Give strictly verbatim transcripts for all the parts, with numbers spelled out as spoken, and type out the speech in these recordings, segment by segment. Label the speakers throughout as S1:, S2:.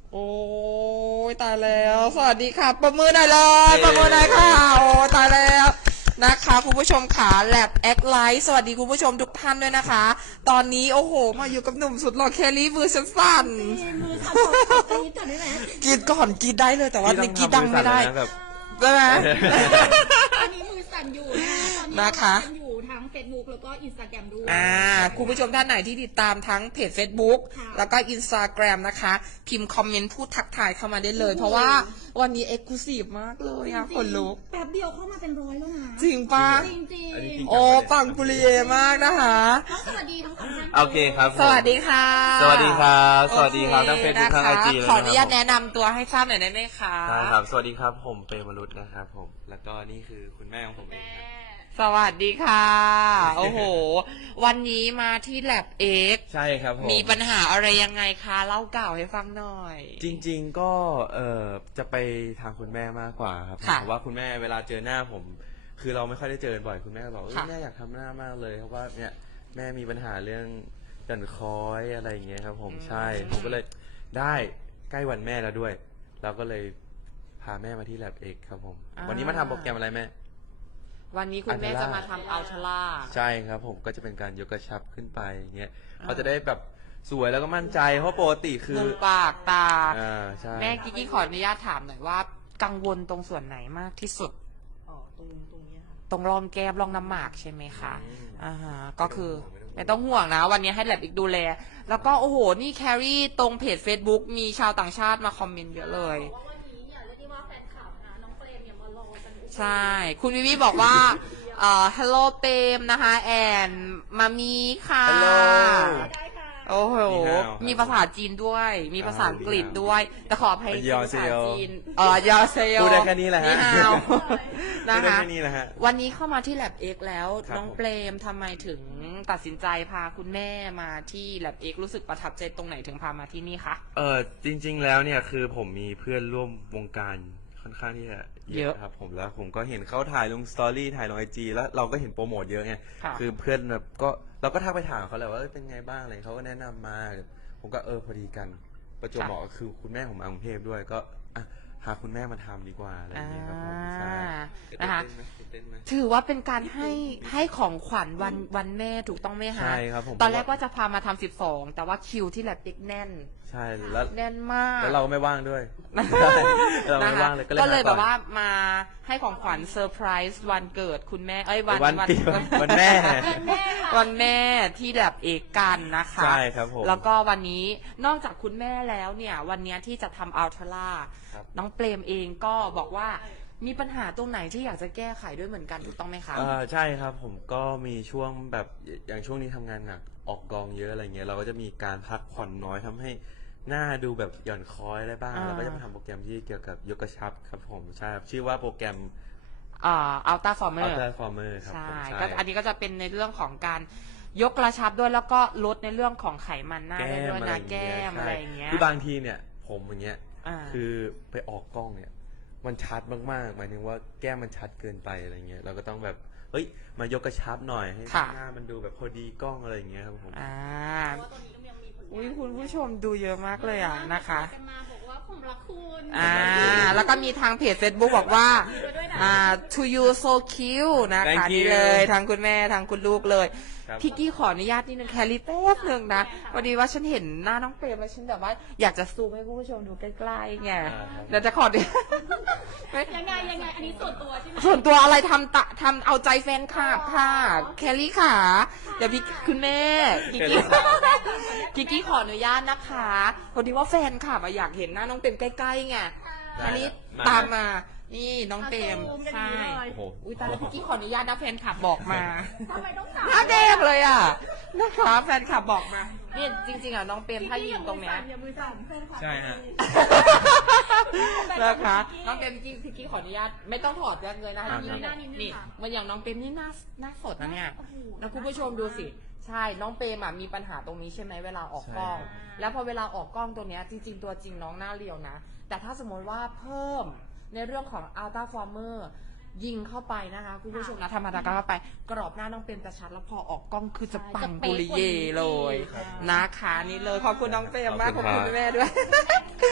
S1: โอ้ยตายแล้วสวัสดีค่ะประมือหน่อยเลยประมือหน่อยค่ะโอ้ตายแล้วนะคะคุณผู้ชมขาแลบแอคไลท์สวัสดีคุณผู้ชมทุกท่านด้วยนะคะ ตอนนี้โอ้โหมาอยู่กับหนุ่มสุดหล่อแคลรี่มือฉันสั่น
S2: มือสั่นกรีดก่อนได้ไหม
S1: กรีดก่อนกรีดได้เลยแต่ว่าในกรีดดังไม่ได้
S3: แบบ
S1: ใช่ไหม
S2: ตอนนี้มือสั่นอยู่นะตอนนี้
S1: นะคะ
S2: สั่นอยู่ทั้ง Facebook แล้วก็ Instagram ด้วย
S1: อ่าคุณผู้ชมท่านไหนที่ติดตามทั้งเพจ Facebook
S2: ค่ะ
S1: แล้วก็ Instagram นะคะ พิมพ์คอมเมนต์พูดทักทายเข้ามาได้เลย เพราะว่าวันนี้เอ็กซ์คลูซีฟมากเลยอะคนลุก
S2: แป๊บเดียวเข้ามาเป็นร้อยแล้วนะ
S1: จริงปะ
S2: จริงจริง
S3: อันนี้จริง
S1: โอ้ปังปุริเยมากนะคะ
S2: ต้องสวัสดีทั้งสองท่าน
S3: โอเคครับผม
S1: สวัสดีค่ะ
S3: สวัสดีครับสวัสดีครับ
S1: โอ
S3: ทั้ง
S1: เค
S3: เฟซบุ๊กทั้ง
S1: นะ
S3: ไอ
S1: คะ
S3: จีเลย
S1: ขออนุญาต
S3: นะ
S1: แนะนำตัวให้ทราบหน่อยได้ไหมคะ
S3: ได้ครับสวัสดีครับผมเปรมรุษนะครับผมแล้วก็นี่คือคุณแม่ของผมเองครับ
S1: สวัสดีค่ะ โอ้โห วันนี้มาที่แลบเอ็ก
S3: ใช่ครับผม
S1: มีปัญหาอะไรยังไงคะเล่าเก่าให้ฟังหน่อย
S3: จริงๆก็เอ่อจะไปทางคุณแม่มากกว่าครับ
S1: ค่ะ
S3: เพราะว่าคุณแม่เวลาเจอหน้าผม คือเราไม่ค่อยได้เจอบ่อยคุณแม่ก็บอกเออ
S1: ค่ะ
S3: แม่อยากทำหน้ามากเลยเพราะว่าเนี่ยแม่มีปัญหาเรื่องหย่อนคล้อยอะไรอย่างเงี้ยครับผมใช่ผมก็เลยได้ใกล้วันแม่แล้วด้วย เราก็เลยพาแม่มาที่แลบเอกครับผม วันนี้มาทำโปรแกรมอะไรแม่
S1: วันนี้คุณแม่จะมาทำอัลทรา
S3: ใช่ครับผมก็จะเป็นการยกกระชับขึ้นไปอย่างเงี้ย
S1: อ่า
S3: เขาจะได้แบบสวยแล้วก็มั่นใจเพราะปกติคือ
S1: มุมปากตา
S3: อ่าใช่
S1: แม่กิ๊กกี้ขออนุญาตถามหน่อยว่า กังวลตรงส่วนไหนมากที่สุด
S2: อ๋อตรงตรงนี้ค่ะ
S1: ตรงรองแก้มรองน้ำหมากใช่ไหมคะอ่าฮะก็คือไม่ต้องห่วงนะ วันนี้ให้แลบอีกดูแล แล้วก็โอ้โห นี่แครี่ตรงเพจ Facebook มีชาวต่างชาติมาคอมเมนต์เยอะเลย
S2: บอกว่าวันนี้เนี่ยเรียกได้ว่าแฟนคลับนะน้องเปรมเนี่ยมารอกัน
S1: ใช่ คุณวิวีบอกว่าเอ่อ hello เปมนะคะแอนมามีค่ะ
S3: ฮัลโหล
S2: ได้ค่ะ
S1: โอ้โห
S3: นี่ฮะ
S1: มีภาษาจีนด้วย มีภาษาอังกฤษด้วย แต่ขออภัย
S3: อันยอง
S1: ภา
S3: เซ
S1: ษา
S3: โย
S1: จีนเออยอเซโย
S3: พูดได้แค่นี้แหละฮะ
S1: นี่ฮาว
S3: พู
S1: นะ
S3: ดได้
S1: คะ
S3: แค่นี้แหละฮะ
S1: วันนี้เข้ามาที่ Lab X แล้ว
S3: ครับ
S1: น้องเปรมทำไมถึงตัดสินใจพาคุณแม่มาที่ Lab X รู้สึกประทับใจตรงไหนถึงพามาที่นี่คะ
S3: เออจริง ๆ แล้วเนี่ยคือผมมีเพื่อนร่วมวงการค่อนข้างที่จะ
S1: เย
S3: เย
S1: อะ
S3: อะครับผมแล้วผมก็เห็นเขาถ่ายลงสตอรี่ถ่ายลงไอจีแล้วเราก็เห็นโปรโมทเยอะไง
S1: ค่ะ
S3: คือเพื่อนแบบก็เราก็ทักไปถามเขาแหละว่าเอ้ยเป็นไงบ้างอะไรเขาก็แนะนำมา ผมก็เออพอดีกัน ประจวบเหมาะก็คือคุณแม่ผมมากรุงเทพด้วยก็อ่ะพาคุณแม่มาทำดีกว่าอะไรอย่างเงี้ยครับผมใช่
S1: นะคะ
S3: ตื่นเต้นไหม
S1: ถือว่าเป็นการให้ให้ของขวัญวันวันแม่ถูกต้องไหมคะ
S3: ใช่ครับผม
S1: ตอนแรกว่าจะพามาทำสิบสองแต่ว่าคิวที่ Lab X แน่น
S3: ใช่แล้ว
S1: แน่นมาก
S3: แล้วเราก็ไม่ว่างด้วย เรา
S1: นะ
S3: ไม่
S1: คะ
S3: ว่างเลย
S1: ก็เลย
S3: ห
S1: แบบว่า
S3: ก่อน
S1: มาให้ของขวัญเซอร์ไพรส์วันเกิดคุณแม่เอ้ยวัน
S3: วันปีวันแม่
S1: วันแม่ที่แบบเอกกันนะคะ
S3: ใช่ครับผม
S1: แล้วก็วันนี้นอกจากคุณแม่แล้วเนี่ย วันเนี้ยที่จะทำอัลทรา
S3: ครับ
S1: น้องเปรมเองก็บอกว่ามีปัญหาตรงไหนที่อยากจะแก้ไขด้วยเหมือนกันถูกต้องไหมคะ
S3: อ่าใช่ครับผมก็มีช่วงแบบอย่างช่วงนี้ทำงานหนักออกกองเยอะอะไรเงี้ยเราก็จะมีการพักผ่อนน้อยทำให้หน้าดูแบบหย่อนคล้อยได้บ้าง
S1: อ่า
S3: เราก็จะมาทำโปรแกรมที่เกี่ยวกับยกกระชับครับผมใช่ครับชื่อว่าโปรแกรม
S1: อ่าอัลต้าฟอร์เมอร์
S3: Ultra Former ครับ
S1: ใช่
S3: ผมใช่
S1: ก็อันนี้ก็จะเป็นในเรื่องของการยกกระชับด้วยแล้วก็ลดในเรื่องของไขมันหน้า
S3: แก้
S1: ได้ด้วย
S3: มอะไร
S1: นะ
S3: อย่าง
S1: แก้
S3: เงี้ย
S1: มอะไรอย่างเงี้ย
S3: คือบางทีเนี่ยผมอย่างเงี้ย
S1: อ่า
S3: คือไปออกกล้องเนี่ยมันชัดมากๆหมายถึงว่าแก้มมันชัดเกินไปอะไรเงี้ยเราก็ต้องแบบเฮ้ยมายกกระชับหน่อยให้
S1: ค่ะ
S3: หน้ามันดูแบบพอดีกล้องอะไรอย่างเงี้ยครับผม
S1: อ่า
S2: เพราะว่าตอนนี้ก็ยังมีผลงาน
S1: อุ้ยคุณผู้ชมดูเยอะมากเลยอ่ะนะคะ
S2: กันมาบอกว่าผมรักคุณ
S1: อ่า แล้วก็มีทางเพจ Facebook บอกว่า อ่า to you so cute นะคะ
S3: Thank you
S1: นี่เลยทั้งคุณแม่ทั้งคุณลูกเลย
S3: ครับ
S1: พี่กี้ขออนุญาตนิดนึงแคลรี่แป๊บนึงนะพอดีว่าฉันเห็นหน้าน้องเปรมแล้วฉันแบบว่าอยากจะซูมให้คุณผู้ชมดูใกล้ๆไง
S3: อ่าครับ
S1: เดี๋ยวจะขอดู
S2: ยังไงยังไงอันนี้ส่วนตัวใช่ไหม
S1: ส่วนตัวอะไรทำตะทำเอาใจแฟนคลับค่ะ แคลรี่ค่ะ เดี๋ยวพี่คุณแม่กิกกี้ กิกกี้ขออนุญาตนะคะพอดีว่าแฟนคลับอะอยากเห็นหน้าน้องเปรมใกล้ๆไงแคลรี่ตามมา นี่น้องเปรมใช่
S3: โอ้โห
S1: อุ้ยตายแล้วพี่กี้ขออนุญาตนะแฟนคลับบอกมา
S2: ทำไมต้องถาม
S1: หน้าแดงเลยอ่ะนะคะแฟนคลับบอกมาเนี่ยจริงๆอ่ะน้องเปรมถ้ายืนตรงเนี้ย
S2: อย่ามือสั่นแฟนคลับ
S3: ใช่ฮะ
S1: นะคะน้องเปรมจริงๆพี่กี้ขออนุญาตไม่ต้องถอดแว่นเลยนะคะ
S3: อ่า
S1: นี่
S3: ครับ
S1: นี่มันอย่างน้องเปรมนี่หน้าหน้าสดนะเนี่ย
S2: โอ้โห
S1: แล้วคุณผู้ชมดูสิใช่น้องเปรมอ่ะมีปัญหาตรงนี้ใช่ไหมเวลาออกกล้อง
S3: ใช่
S1: แล้วพอเวลาออกกล้องตัวเนี้ยจริงๆตัวจริงน้องหน้าเรียวนะ แต่ถ้าสมมติว่าเพิ่มในเรื่องของ Ultra Former ยิงเข้าไปนะคะคุณผู้ชมนะธรรมดาก็เข้าไป กรอบหน้าน้องเปรมจะชัดแล้วพอออกกล้องคือจะปังปุริเย่เลยนะคะนี่เลยขอบคุณน้องเปรมมากขอบคุณแม่ด้วย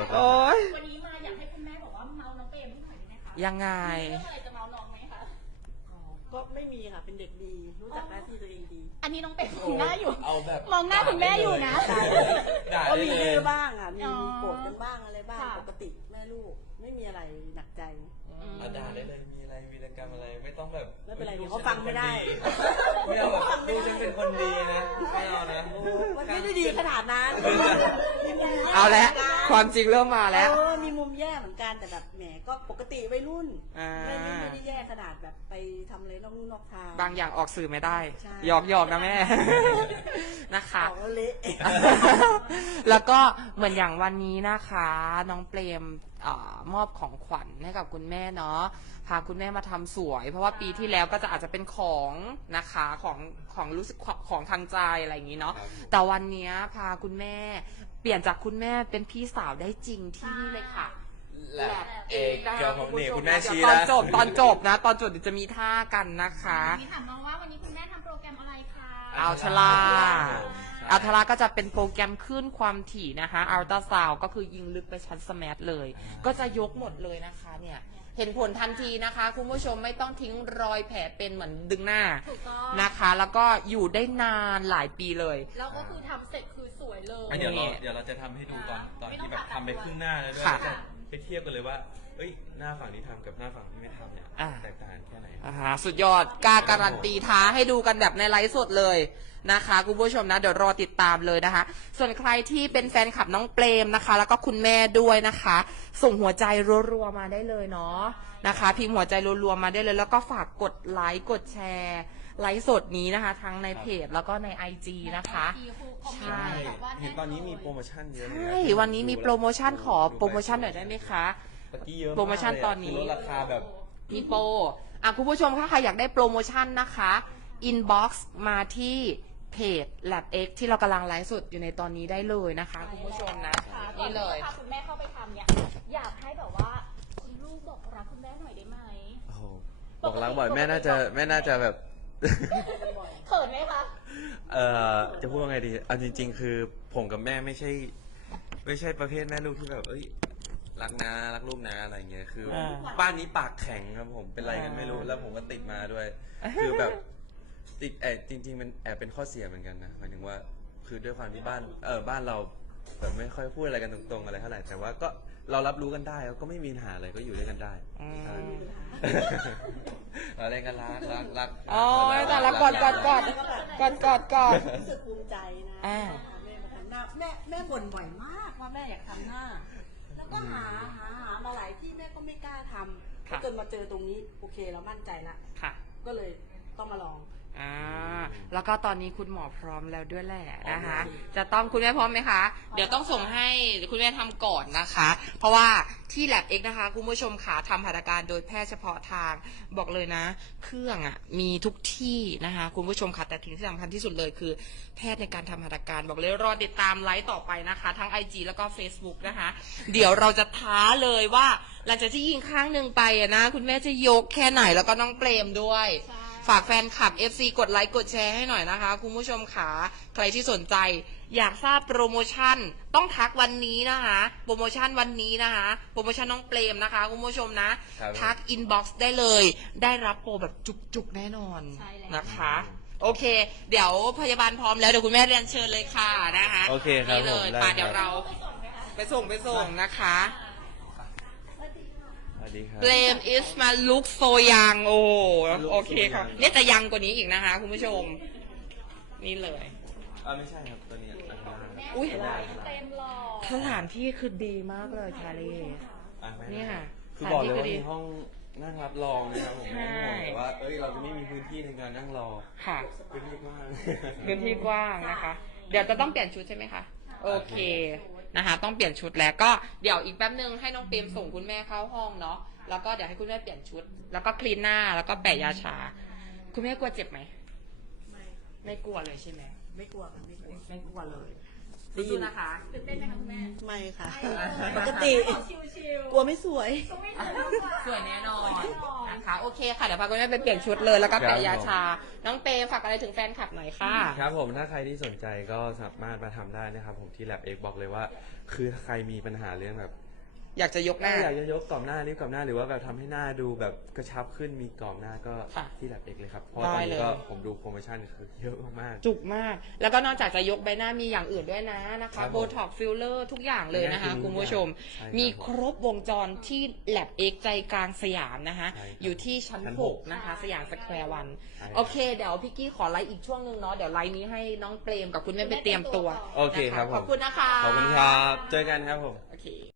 S1: โอ๊ย
S2: วันนี้มาอยากให้คุณแม่บอกว่าเมาน้องเปรมให้หน่อยได้ไหมคะ
S1: ยังไง
S2: มีเรื่องอะไรจะเมาน้องไหมคะ
S4: ก็ไม่มีค่ะ เป็นเด็กดี รู้จักหน้าที่ตัวเองดี
S2: อันนี้น้องเปรมมองหน้าอยู่
S3: เอาแบบ
S2: มองหน้าคุณแม่อยู่นะ
S3: ด่า
S4: ก็
S3: ได้
S4: มี
S3: เล
S4: ดื้
S3: ย
S4: อบ้างอ่ะ มี
S2: อ๋อ
S4: โกรธกันบ้างอะไรบ้าง
S2: ค่ะ
S4: ปกติแม่ลูก ไม่มีอะไรหนักใจ
S3: อ่ะด่าได้เลย มีอะไรวีรกรรมอะไร ไม่ต้องแบบ
S4: ไม่เป็นไรเดี๋ยวเขาฟังไม่ได้
S3: ไม่เอาแบบลูกฉันเป็นคนดีนะไม่เอานะ
S4: มันไม่ได้ดีขนาดนั้นมีมุมแย่
S1: เอาแล้ว
S4: หมืนกัน
S1: ความจริงเริ่มมาแล้ว
S4: เออมีมุมแย่เหมือนกันแต่แบบแหมก็ปกติวัยรุ่น
S1: อ่า
S4: ไม่ได้ไม่ได้แย่ขนาดแบบไปทำอะไรนอกนู่นนอกทาง
S1: บางอย่างออกสื่อไม่ได้
S4: ใช่
S1: หยอกหยอกนะแม่ นะคะ
S4: ออกแล้วเละ
S1: แล้วก็เหมือนอย่างวันนี้นะคะ น้องเปรมอามอบของขวัญให้กับคุณแม่เนาะพาคุณแม่มาทำสวย เพราะว่าปีที่แล้วก็จะอาจจะเป็นของนะคะของของรู้สึกของของทางใจอะไรอย่างนี้เนาะ
S3: ครับ
S1: แต่วันนี้พาคุณแม่เปลี่ยนจากคุณแม่เป็นพี่สาวได้จริงที่นี่เลยค่ะ
S3: แหละเอกเดี๋ยวผมนี่คุณแม่ชี้
S1: ตอน
S3: นะ
S1: จบตอนจบนะ ตอนจบเดี๋ยวจะมีท่ากันนะคะ
S2: มีถามน้องว่าวันนี้คุณแม่ทำโปรแกรมอะไรคะ
S1: อัลทราอัลทราก็จะเป็นโปรแกรมขึ้นความถี่นะคะอัลตราซาวก็คือยิงลึกไปชั้นสแมาร์ทเลย ก็จะยกหมดเลยนะคะเนี่ยเห็นผลทันทีนะคะ คุณผู้ชมไม่ต้องทิ้งรอยแผลเป็นเหมือนดึงหน้า
S2: ถูกต้อง
S1: นะคะ แล้วก็อยู่ได้นานหลายปีเลย
S2: แล้วก็คือทำเสร็จคือสวยเลย
S3: อ่ะเดี๋ยวเราเดี๋ยวเราจะทำให้ดูตอนตอนที่แบบทำไปครึ่งหน้าแล้วด้วย
S1: ค่ะ
S3: จะไปเทียบกันเลยว่าเอ้ยหน้าฝั่งนี้ทำกับหน้าฝั่งที่ไม่ทำเนี่ย
S1: อ่า
S3: แตกต่างกันแค่ไหน
S1: อ่าฮะสุดยอดกล้าการันตีท้าให้ดูกันแบบในไลฟ์สดเลยนะคะคุณผู้ชมนะเดี๋ยวรอติดตามเลยนะคะ ส่วนใครที่เป็นแฟนคลับน้องเปรมนะคะ แล้วก็คุณแม่ด้วยนะคะ ส่งหัวใจรัวๆมาได้เลยเนาะนะคะ พิมพ์หัวใจรัวๆมาได้เลย แล้วก็ฝากกดไลค์กดแชร์ไลฟ์สดนี้นะคะ ทั้งในเพจแล้วก็ใน ไอ จี นะคะ ใช่
S3: เห็นตอนนี้มีโปรโมชั่นเยอะเลย
S1: ใช่วันนี้มีโปรโมชั่นขอโปรโมชั่นหน่อยได้ไหมคะ
S3: ตะกี้เยอะาก
S1: โปรโมชั่นตอนนี้
S3: คือลดราคาแบบ
S1: มีโปรอ่ะคุณผู้ชมถ้าใครอยากได้โปรโมชั่นนะคะ inbox มาที่เพจ Lab X ที่เรากำลังไลฟ์สดอยู่ในตอนนี้ได้เลยนะคะ คุณผู้ชมนะ นี่เลย
S2: พาคุณแม่เข้าไปทำเนี่ย อยากให้แบบว่าคุณลูกบอกรักคุณแม่หน่อยได้ไหม
S3: โอ้โหบอกรักบ่อยแม่น่าจะแม่น่าจะแบบ
S2: เขินไหมคะ
S3: เอ่อจะพูดว่าไงดีเอาจริง ๆ คือผมกับแม่ไม่ใช่ ไม่ใช่ประเภทแม่ลูกที่แบบเอ้ยรักนะรักลูกนะอะไรเงี้ยคืออา บ้านนี้ปากแข็งครับผมเป็นไรกันไม่รู้
S1: อ่า
S3: แล้วผมก็ติดมาด้วย คือแบบติดแอบจริง ๆ มันแอบเป็นข้อเสียเหมือนกันนะหมายถึงว่าคือด้วยความที่บ้านเออบ้านเราแบบไม่ค่อยพูดอะไรกันตรงๆอะไรเท่าไหร่แต่ว่าก็เรารับรู้กันได้แล้วก็ไม่มีปัญหาอะไรก็อยู่ด้วยกันได้
S1: อืม
S3: ใช่ เราเล่นกันรักรักรัก
S1: อ๋อแต่ละกอดกอดกอดกอดกอดกอด
S4: รู้สึกภูมิใจนะ
S1: อ่า
S4: แม่มาทำหน้าแม่แม่บ่นบ่อยมากว่าแม่อยากทำหน้า แล้วก็หาหาหามาหลายที่แม่ก็ไม่กล้าทำ
S1: ค่ะ
S4: จนมาเจอตรงนี้โอเคเรามั่นใจละ
S1: ค่ะ
S4: ก็เลยต้องมาลอง
S1: อ่าแล้วก็ตอนนี้คุณหมอพร้อมแล้วด้วยแหละนะคะ จะต้องคุณแม่พร้อมไหมคะ เดี๋ยวต้องส่งให้คุณแม่ทำก่อนนะคะ เพราะว่าที่ Lab X นะคะคุณผู้ชมขาทำหัตถการโดยแพทย์เฉพาะทางบอกเลยนะ เครื่องอ่ะมีทุกที่นะคะ คุณผู้ชมค่ะแต่ถึงที่สำคัญที่สุดเลยคือ แพทย์ในการทำหัตถการบอกเลยรอติดตามไลฟ์ต่อไปนะคะ ทั้ง ไอ จี แล้วก็ Facebook นะคะ เดี๋ยวเราจะท้าเลยว่าหลังจากที่ยิงข้างหนึ่งไปอะนะคุณแม่จะยกแค่ไหนแล้วก็น้องเปรมด้วย
S2: ใช่
S1: ฝากแฟนคลับ เอฟ ซี กดไลค์กดแชร์ให้หน่อยนะคะ คุณผู้ชมขาใครที่สนใจ อยากทราบโปรโมชั่น ต้องทักวันนี้นะคะ โปรโมชั่นวันนี้นะคะ โปรโมชั่นน้องเปรมนะคะ คุณผู้ชมนะ
S3: ครับ
S1: ทักอินบ็อกซ์ได้เลย ได้รับโปรแบบจุกๆ แน่นอน
S2: ใช่แล้ว
S1: นะคะ โอเค เดี๋ยวพยาบาลพร้อมแล้ว เดี๋ยวคุณแม่เรียนเชิญเลยค่ะนะคะ
S3: โอเคครับ
S1: นี่เลย
S3: ผมได้
S1: ป่ะ
S3: ครับ
S1: เดี๋ยวเราไปส่งไปส่งนะคะ
S3: สวัสดีครับ
S1: เ a ม is มาลุกโซยังโอ้โอเคค่ะเนี่ยจะยังกว่านี้อีกนะคะ คุณผู้ชม นี่เลย
S3: อ่าไม่ใช่ครับตัวนี้นะครับ
S1: อุ๊ย
S2: เต็มหล่อ
S1: สถานที่คือดีมากเลยชาลี
S3: อ่ะไม่
S1: เนี่ยค่ะ
S3: คือบอกเลยว่า
S1: สถานที่ก็ดี
S3: มีห้องนั่งรับรองนะครับผม
S1: ใช่
S3: ไม่ต้องห่วงแต่ว่าเอ้ยเราจะไม่มีพื้นที่ในการนั่งรอ
S1: ค่ะ
S3: พื้นที่กว้าง
S1: พื้นที่กว้างนะคะ เดี๋ยวจะต้องเปลี่ยนชุดใช่ไหมคะ โอเคนะคะ ต้องเปลี่ยนชุดแล้วก็เดี๋ยวอีกแป๊บนึงให้น้องเปรมส่งคุณแม่เข้าห้องเนาะแล้วก็เดี๋ยวให้คุณแม่เปลี่ยนชุด แล้วก็คลีนหน้าแล้วก็แปะยาชา คุณแม่กลัวเจ็บไหม
S4: ไม่
S1: ไม่กลัวเลยใช่ไหม
S4: ไม่กลัวค่ะไม่กลัว
S1: ไม่กลัวเลย
S4: ได้ยิน
S1: สู้ๆนะคะ
S2: ตื่นเต้นไหมคะคุณแม่
S4: ไม่ค่ะ
S1: ไม่
S4: ปกติ
S2: ชิวๆ
S4: กลัวไม่สวย
S2: ก็ไม่สวยมากกว่า
S1: สวยแน่นอนนะคะโอเคค่ะเดี๋ยวพาคุณแม่ไปเปลี่ยนชุดเลยแล้วก็แปะยาชา น้องเปย์ฝากอะไรถึงแฟนคลับหน่อยค่ะ
S3: ครับผมถ้าใครที่สนใจก็สามารถมาทำได้นะครับผมที่ Lab X บอกเลยว่า คือถ้าใครมีปัญหาเรื่องแบบ
S1: อยากจะยกหน้า
S3: ถ้าอยากจะยกกรอบหน้าริ้วกรอบหน้าหรือว่าแบบทำให้หน้าดูแบบกระชับขึ้นมีกรอบหน้าก็
S1: ค่ะ
S3: ที่แลบเอกเลยครับเพราะว่าตอน
S1: ได้เล
S3: นี้
S1: ย
S3: ก็ผมดูโปรโมชั่นคือเยอะมาก
S1: จุกมาก แล้วก็นอกจากจะยกใบหน้ามีอย่างอื่นด้วยนะนะ
S3: ครั
S1: คะ
S3: บผม
S1: โบท็อกฟิลเลอร์ทุกอย่างเลยนะคะ
S3: ทุกอย่าง
S1: คุณผู้ชม
S3: ใช่ครับ
S1: มีครบวงจรที่แลบเอ็กใจกลางสยามนะคะ
S3: ใช่ครับ
S1: อยู่ที่ชั้น
S3: ชั้น
S1: ห
S3: ห
S1: ก
S3: ก
S1: นะคะ สยามสแควร์วัน
S3: ใช่ครับ
S1: โอเค เดี๋ยวพี่กี้ขอไลฟ์อีกช่วงหนึ่งเนาะ เดี๋ยวไลฟ์นี้ให้น้องเปรมกับคุณแม่ไปเตรียมตัว
S3: โอเคครับผม
S1: ขอบคุณนะคะ
S3: ขอบคุณครับเจอกันครับผม
S1: โอเค